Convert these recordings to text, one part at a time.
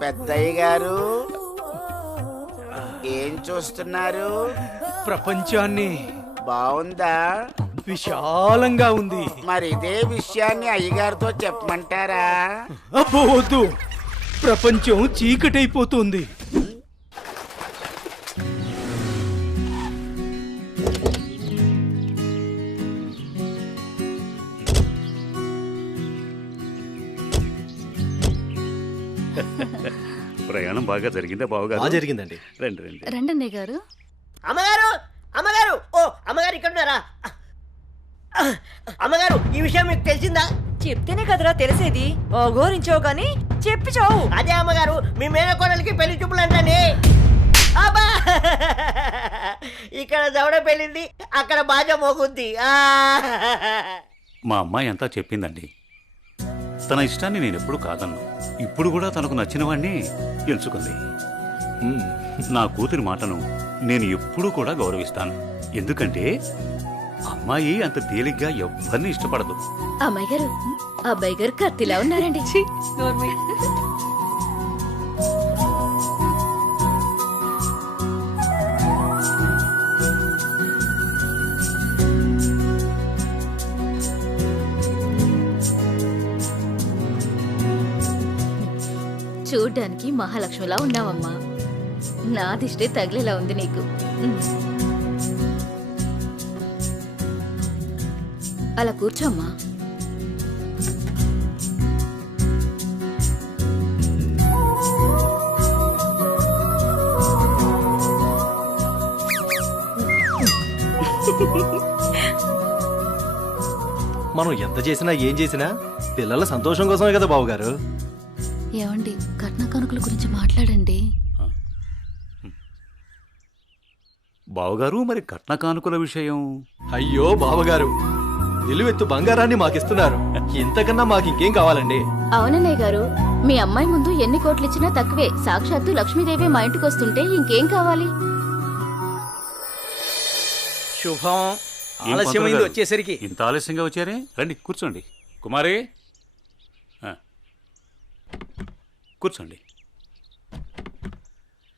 పెద్దయ్య గారు ఏం చూస్తున్నారు? ప్రపంచాన్ని. బాగుందా? విశాలంగా ఉంది. మరి ఇదే విషయాన్ని అయ్యగారితో చెప్పమంటారా? అబ్బో వద్దు, ప్రపంచం చీకటైపోతుంది. ప్రయాణం బాగా జరిగిందా బావగారు? జరిగిందండి. రండి రండి. రండి గారు. అమ్మగారు అమ్మగారు ఓ అమ్మగారు ఇక్కడ ఉన్నారా? అమ్మగారు ఈ విషయం మీకు తెలిసిందా? చెప్తేనే కదరా తెలిసేది. ఓగోరించో గాని చెప్పి చావు. అదే అమ్మగారు, మీ మేనకోడలికి పెళ్లి చూపులు అంటండి. అబ్బా, ఇక్కడ దవడ పెళ్ళింది, అక్కడ బాజ మోగుద్ది. మా అమ్మాయి అంతా చెప్పిందండి. తన ఇష్టాన్ని నేను ఎప్పుడు కాదన్నా. ఇప్పుడు కూడా తనకు నచ్చిన వాడిని ఎంచుకుంది. నా కూతురి మాటను నేను ఎప్పుడూ కూడా గౌరవిస్తాను. ఎందుకంటే అమ్మాయి అంత తేలిగ్గా ఎవ్వరిని ఇష్టపడదు. అమ్మాయి గారు, అబ్బాయి గారు కత్తిలా ఉన్నారండి. చూడ్డానికి మహాలక్ష్మిలా ఉన్నావమ్మా. నా దిష్టే తగిలేలా ఉంది నీకు. అలా కూర్చోమ్మా. మనం ఎంత చేసినా ఏం చేసినా పిల్లల సంతోషం కోసమే కదా బావగారు. ఏమండి, కట్న కానుకల గురించి మాట్లాడండి. బావగారు, మరి కట్న కానుకల విషయం? అయ్యో బావగారు, నిలువెత్తు బంగారాన్ని మాకిస్తున్నారు. ఇంతకన్నా మాకింకేం కావాలండి? అవునన్నయ్య గారు, మీ అమ్మాయి ముందు ఎన్ని కోట్లు ఇచ్చినా తక్కువే. సాక్షాత్తు లక్ష్మీదేవి మా ఇంటికి వస్తుంటే ఇంకేం కావాలి? శుభం. ఆలస్యమైంది వచ్చేసరికి. ఇంత ఆలస్యంగా వచ్చారే? రండి కూర్చోండి. కుమారి కూర్చోండి.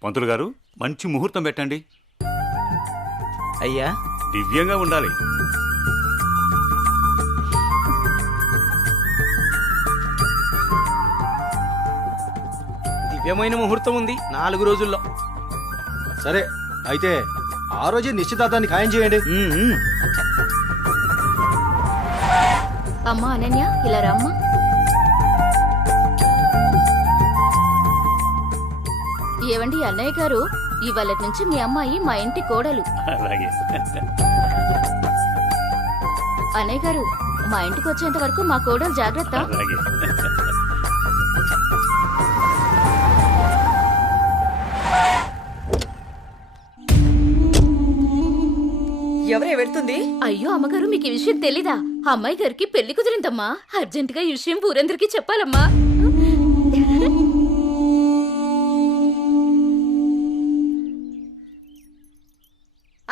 పంతులు గారు, మంచి ముహూర్తం పెట్టండి. అయ్యా, దివ్యంగా ఉండాలి. దివ్యమైన ముహూర్తం ఉంది 4 రోజుల్లో. సరే అయితే ఆ రోజే నిశ్చితార్థాన్ని ఖాయం చేయండి. అమ్మా అనన్య, ఇలా రామ్మా. ఏవండి అన్నయ్య గారు, ఇవాళ నుంచి మీ అమ్మాయి మా ఇంటి కోడలు. అలాగే. అన్నయ్య గారు, మా ఇంటికి వచ్చేంత వరకు మా కోడలు జాగ్రత్త. అలాగే. ఎవరే వెళ్తుంది? అయ్యో అమ్మగారు, మీకు ఈ విషయం తెలీదా? అమ్మాయి గారికి పెళ్లి కుదిరిందమ్మా. అర్జెంట్ గా ఈ విషయం ఊరందరికీ చెప్పాలమ్మా.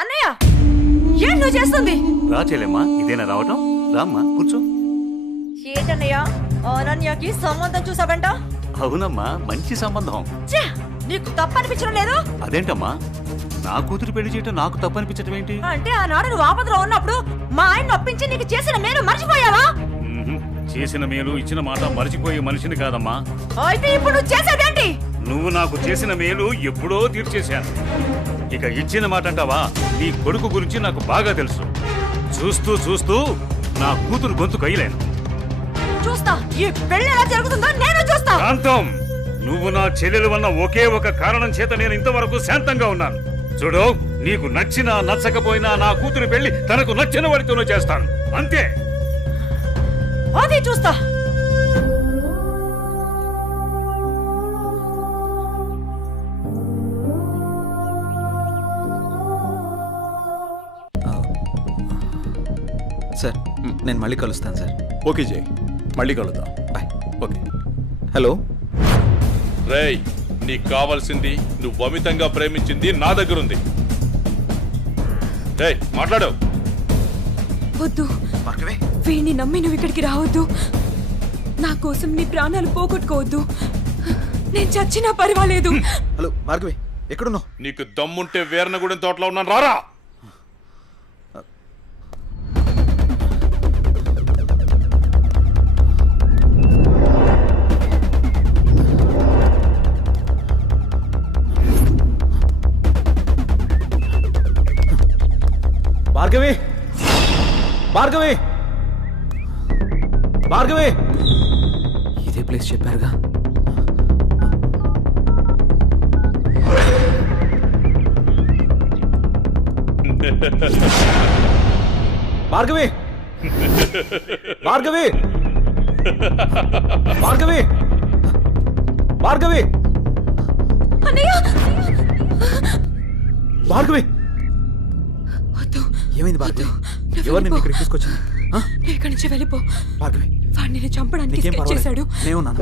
అన్నయ్య, ఏం నువ్వు చేస్తుంది? రా చెల్లెమ్మా, ఇదేనా రావటం? రామ్మా కూర్చో. ఏంటన్నయ్య, అనన్యకి సంబంధం చూసావంట? అవునమ్మా, మంచి సంబంధం. నీకు తప్పనిపించడం లేదు? అదేంటమ్మా, నా కూతురు పెళ్లి చేయటం నాకు తప్పనిపించటం ఏంటి? అంటే ఆనాడు నువ్వు ఆపదలో ఉన్నప్పుడు మా ఆయన ఒప్పించి నీకు చేసిన మేలు మర్చిపోయావా? చేసిన మేలు ఇచ్చిన మాట మర్చిపోయే మనిషిని కాదమ్మా. అయితే ఇప్పుడు నువ్వు చేసేదేంటి? నువ్వు నాకు చేసిన మేలు ఎప్పుడో తీర్చేశాను. ఇక ఇచ్చిన మాట అంటావా? నీ కొడుకు గురించి నాకు బాగా తెలుసు. చూస్తూ చూస్తూ నా కూతురు గొంతు కయ్యలేను. చూస్తా, ఈ పెళ్లి ఎలా జరుగుతుందో నేను చూస్తా. శాంతం, నువ్వు నా చెల్లెలు వల్ల ఒకే ఒక కారణం చేత నేను ఇంతవరకు శాంతంగా ఉన్నాను. చూడు, నీకు నచ్చినా నచ్చకపోయినా నా కూతురు పెళ్లి తనకు నచ్చిన వాడితోనూ చేస్తాను, అంతే. అది చూస్తా. సార్, నేను మళ్ళీ కలుస్తాను సార్. ఓకే జై, మళ్ళీ కలుద్దాం. బాయ్. ఓకే. హలో రేయ్, నీకు కావాల్సింది నువ్వు అమితంగా ప్రేమించింది నా దగ్గరుంది. రేయ్ మాట్లాడు. వద్దు, భార్గవి వీణ్ణి నమ్మి నువ్వు ఇక్కడికి రావద్దు. నా కోసం నీ ప్రాణాలు పోగొట్టుకోవద్దు. నేను చచ్చినా పర్వాలేదు. హలో భార్గవి, ఎక్కడున్నావు? నీకు దమ్ముంటే వీరనగూడెం తోటలో ఉన్నాను, రారా. భార్గవి, భార్గవి, భార్గవి. ఇదే ప్లేస్ చెప్పారుగా. భార్గవి, భార్గవి, భార్గవి, భార్గవి, అన్నయ్య, భార్గవి. వద్దు. ఏమైంది భార్గవి? నువ్వు ఎవరు నిన్ను వెళ్ళిపో. ఇక్కడికి తీసుకొచ్చింది? నువ్వు ఇక్కడి నుంచి వెళ్ళిపో. భార్గవి వాడిని నేను చంపడానికి నీకేం స్కెచ్ చేశాడు. పర్వాలేదు, నేను ఉన్నాను.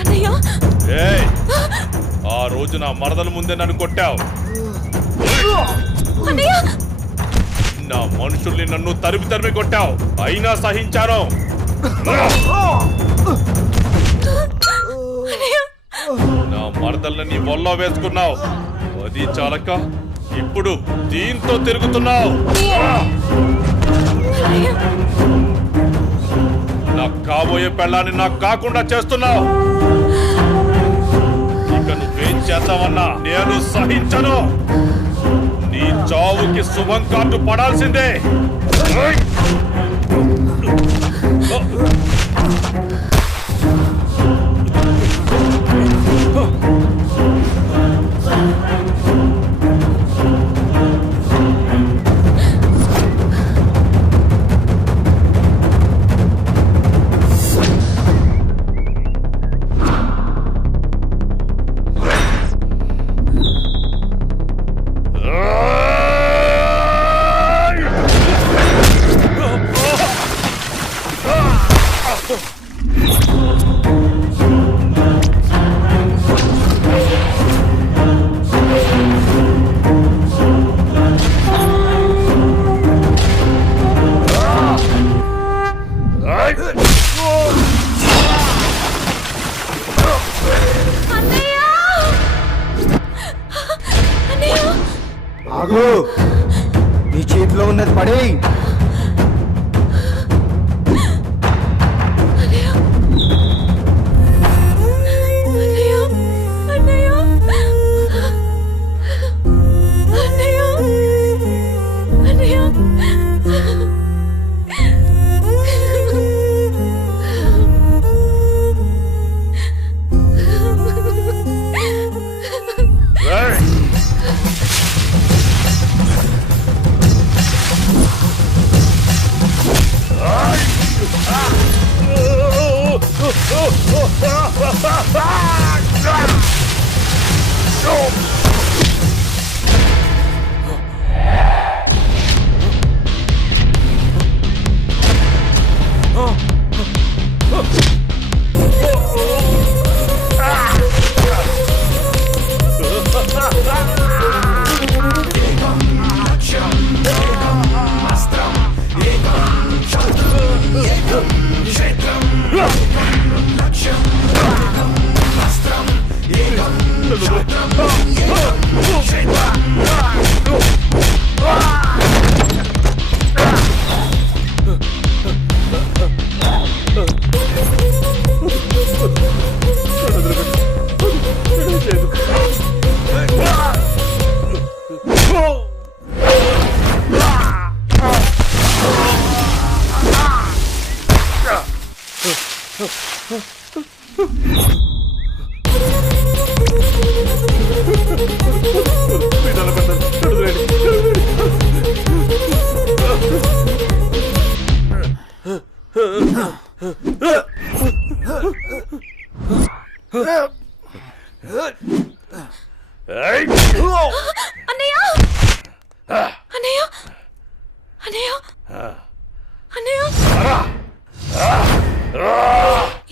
అన్నయ్య, ఏయ్, ఆ రోజు నా మరదల ముందే నన్ను కొట్టావు. అన్నయ్య, నా మనుషుల్ని నన్ను తరిమి తరిమి కొట్టావు, అయినా సహించాను. నా మరదల్ని నీ ఒళ్ళో వేసుకున్నావు, అది చాలక ఇప్పుడు దీంతో తిరుగుతున్నావు. నాకు కాబోయే పెళ్ళాన్ని నాకు కాకుండా చేస్తున్నావు. ఇక నువ్వేం చేస్తావన్నా నేను సహించను. నీ చావుకి శుభం కార్డు పడాల్సిందే. ఆగు, నీ చేతిలో ఉన్నది పడే. ఏయ్! అన్నయ్య అన్నయ్య అన్నయ్య అన్నయ్య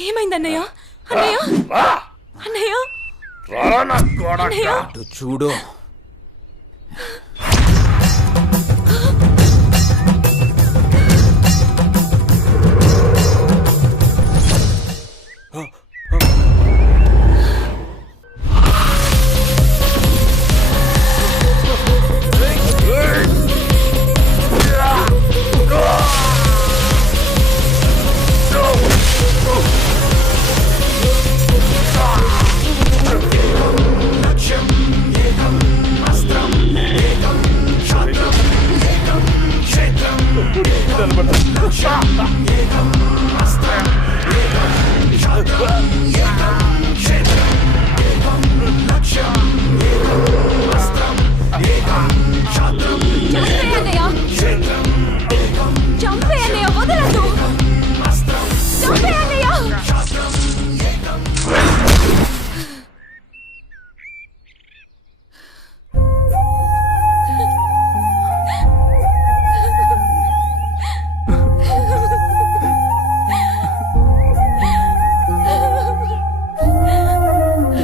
ఏమైంది అన్నయ్య అన్నయ్య అన్నయ్య రారా నా కొడకా. అన్నయ్య అటు చూడు. చంపే అన్నయ్య వదలదు చంపే అన్నయ్య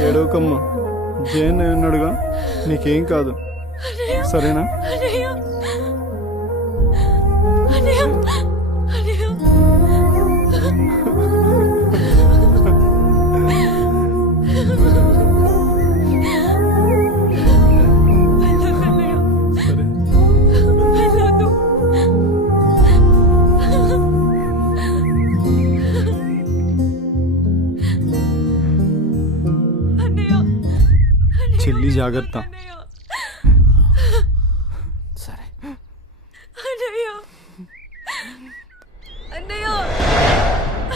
ఏడవకమ్మా జయన్ ఉన్నాడుగా, నీకేం కాదు, సరేనా? అన్నయ్య అన్నయ్య అన్నయ్య సరే. వెళ్ళొద్దు అన్నయ్య చెల్లి జాగ్రత్త. అన్నయ్య సరే. అన్నయ్య అన్నయ్య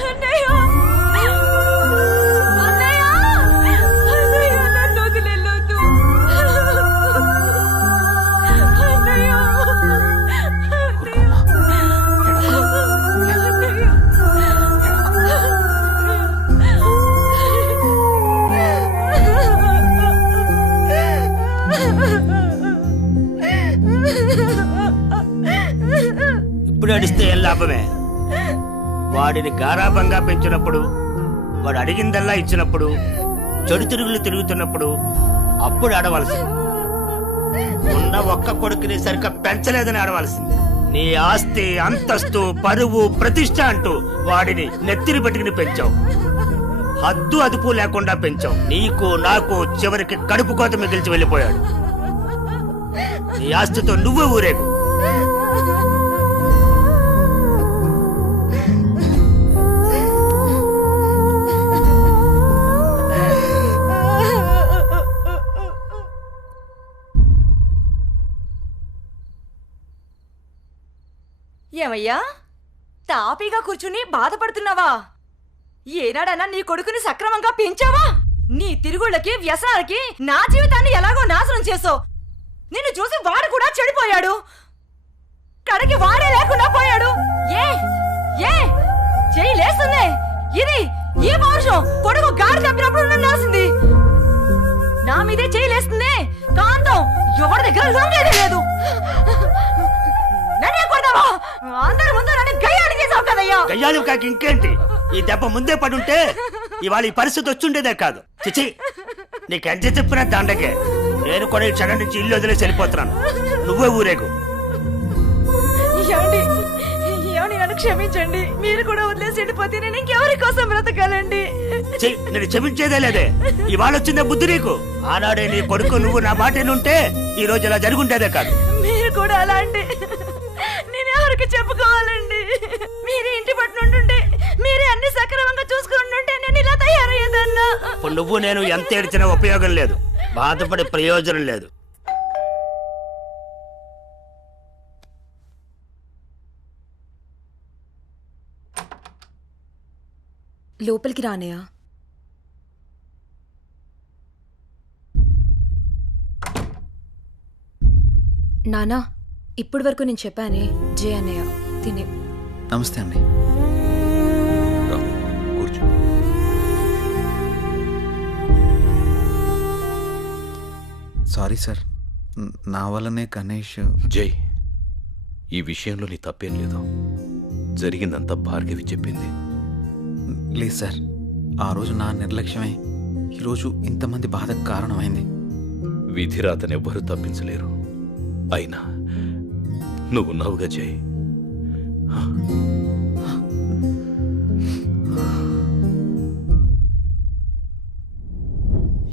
అన్నయ్య అన్నయ్య అన్నయ్య నన్ను వదిలేయొద్దు అన్నయ్య ఇప్పుడు అడిస్తే ఏం లాభమే? వాడిని గారాబంగా పెంచినప్పుడు, వాడు అడిగిందల్లా ఇచ్చినప్పుడు, చెడు తిరుగులు తిరుగుతున్నప్పుడు అప్పుడు ఆడవలసింది. ఉన్న ఒక్క కొడుకుని సరిగ్గా పెంచలేదని ఆడవలసింది. నీ ఆస్తి, అంతస్తు, పరువు, ప్రతిష్ట అంటూ వాడిని నెత్తిని పెట్టుకుని పెంచావు. హద్దు అదుపు లేకుండా పెంచావు. నీకు నాకు చివరికి కడుపు కోత మిగిల్చి వెళ్ళిపోయాడు. నీ ఆస్తితో నువ్వే ఊరేగు. ఏమయ్యా తాపీగా కూర్చుని బాధపడుతున్నావా? ఏనాడన్నా నీ కొడుకుని సక్రమంగా పెంచావా? నీ తిరుగుళ్ళకి వ్యసనాలకి నా జీవితాన్ని ఎలాగో నాశనం చేసావు. నిన్ను చూసి వాడు కూడా చెడిపోయాడు. కడకి వాడే లేకుండా పోయాడు. ఏ ఏ చెయ్యి లేస్తుంది. ఇది ఈ పౌరుషం కొడుకు గాడి తప్పినప్పుడు ఉండాల్సింది. నా మీదే చెయ్యి లేస్తుంది. కాంతం ఎవరి దగ్గర లొంగేదే లేదు. నన్నే కొడతావా? అందరి ముందు నన్ను గయ్యాలి చేసావు కదయ్యా. గయ్యాలి కాకి ఇంకేంటి? ఈ దెబ్బ ముందే పడుంటే ఇవాళ ఈ పరిస్థితి వచ్చుండేదే కాదు. చిచి, నీకెంత చెప్పినా దండగే. నేను కూడా ఈ క్షణం నుంచి ఇల్లు వదిలేసి వెళ్ళిపోతున్నాను. నువ్వే ఊరేగు. ఏమండి నన్ను క్షమించండి. మీరు కూడా వదిలేసి వెళ్ళిపోతే నేను ఇంకెవరి కోసం బ్రతకాలండి? నేను క్షమించేదే లేదే. ఇవాళ వచ్చిందే బుద్ధి నీకు. ఆనాడే నీ కొడుకు నువ్వు నా మాటేనుంటే ఈ రోజు ఇలా జరుగుంటేదే కాదు. మీరు కూడా అలా అంటే నేను ఎవరికి చెప్పుకోవాలండి? మీరే ఇంటి పట్టునుంటుంటే, మీరే అన్ని సక్రమంగా చూసుకుంటుంటే నేను ఇలా తయారయ్యేదన్నా. ఇప్పుడు నువ్వు నేను ఎంత ఏడ్చినా ఉపయోగం లేదు. బాధపడే ప్రయోజనం లేదు. లోపలికి రానయ్యా. నానా, ఇప్పటి వరకు నేను చెప్పానే జయ అన్నయ్య తినే. నమస్తే అండి. కూర్చో. సారీ సార్, నా వల్లనే గణేష్. జై, ఈ విషయంలో నీ తప్పేం లేదు. జరిగిందంతా భార్గవి చెప్పింది. లేదు సార్, ఆ రోజు నా నిర్లక్ష్యమే ఈరోజు ఇంతమంది బాధకు కారణమైంది. విధిరాతనెవ్వరూ తప్పించలేరు. అయినా నువ్వున్నావుగా జై.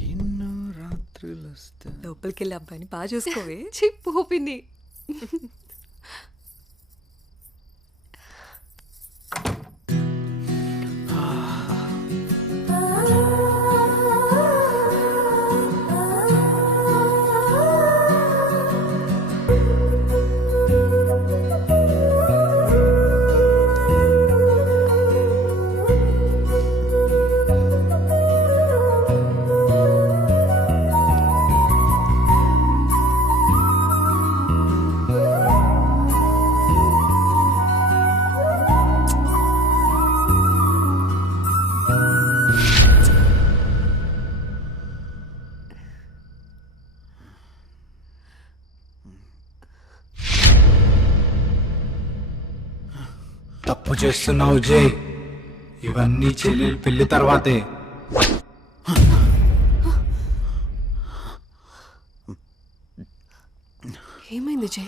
ఎన్నో రాత్రులు లోపలికి వెళ్ళి అబ్బాయిని బాగా చూసుకోవే. చిప్పోపింది. తప్పు చేస్తున్నావు జై. ఇవన్నీ చెల్లెలు పెళ్లి తర్వాతే. ఏమైంది జై?